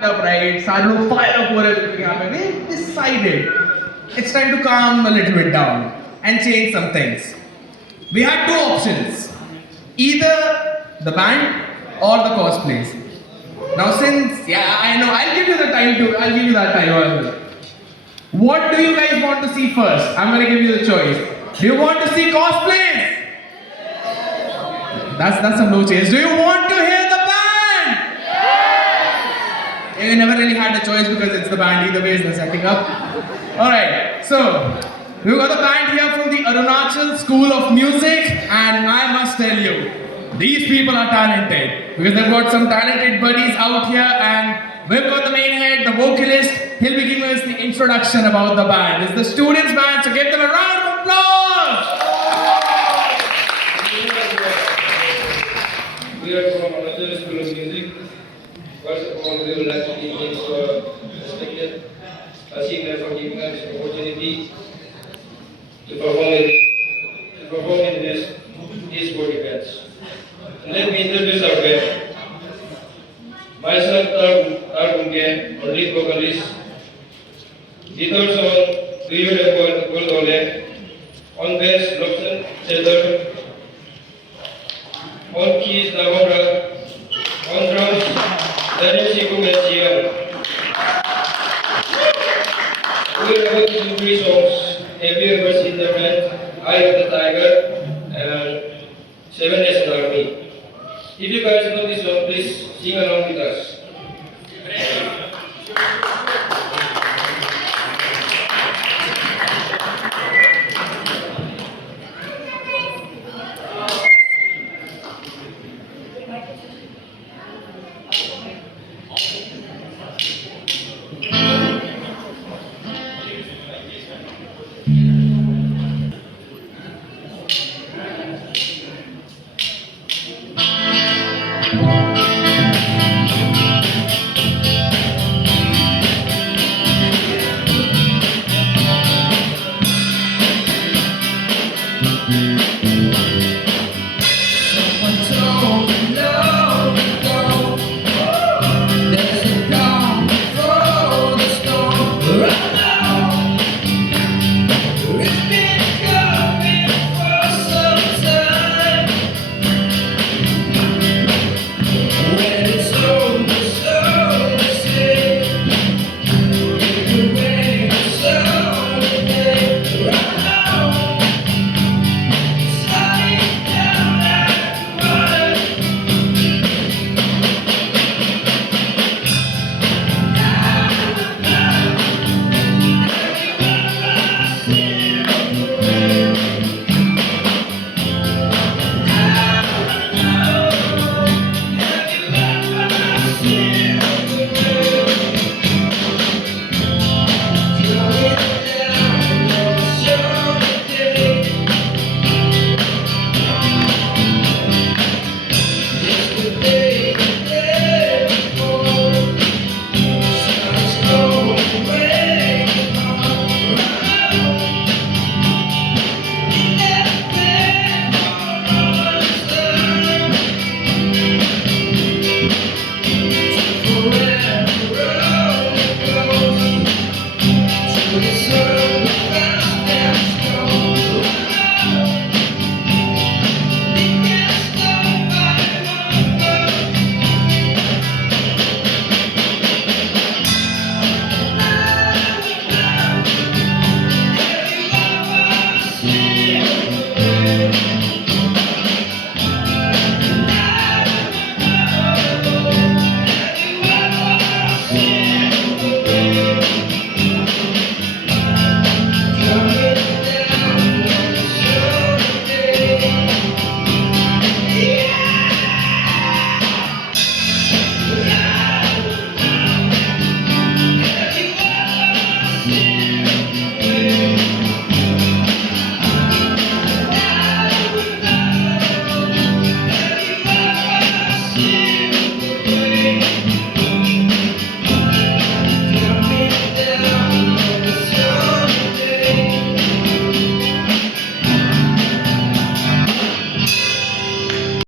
Right? Started to fire up over everything happened. We decided it's time to calm a little bit down and change some things. We had two options, either the band or the cosplays. Now, since I know, I'll give you that time also. What do you guys want to see first? I'm gonna give you the choice. Do you want to see cosplays? That's a no change. Do you want to hear the band? You never really had a choice because it's the band either way they're setting up. Alright, so we've got the band here from the Arunachal School of Music, and I must tell you, these people are talented because they've got some talented buddies out here, and we've got the main head, the vocalist. He'll be giving us the introduction about the band. It's the students' band, so give them a round of applause! We are from another school of music. First of all, we would like to thank respected singer for giving us the opportunity to perform in these sport events. Let me introduce our band. Myself, Tar Bunke, our lead vocalist. Guitar on Tuyur Goldole. On bass, Lobson Cedar. On keys, Navara. On drums, Daniel Sikum and Sian. We are about to do 3 songs. Have you ever seen the band Eye of the Tiger and 7 Days in the Army? If you guys know this song, please sing along with us.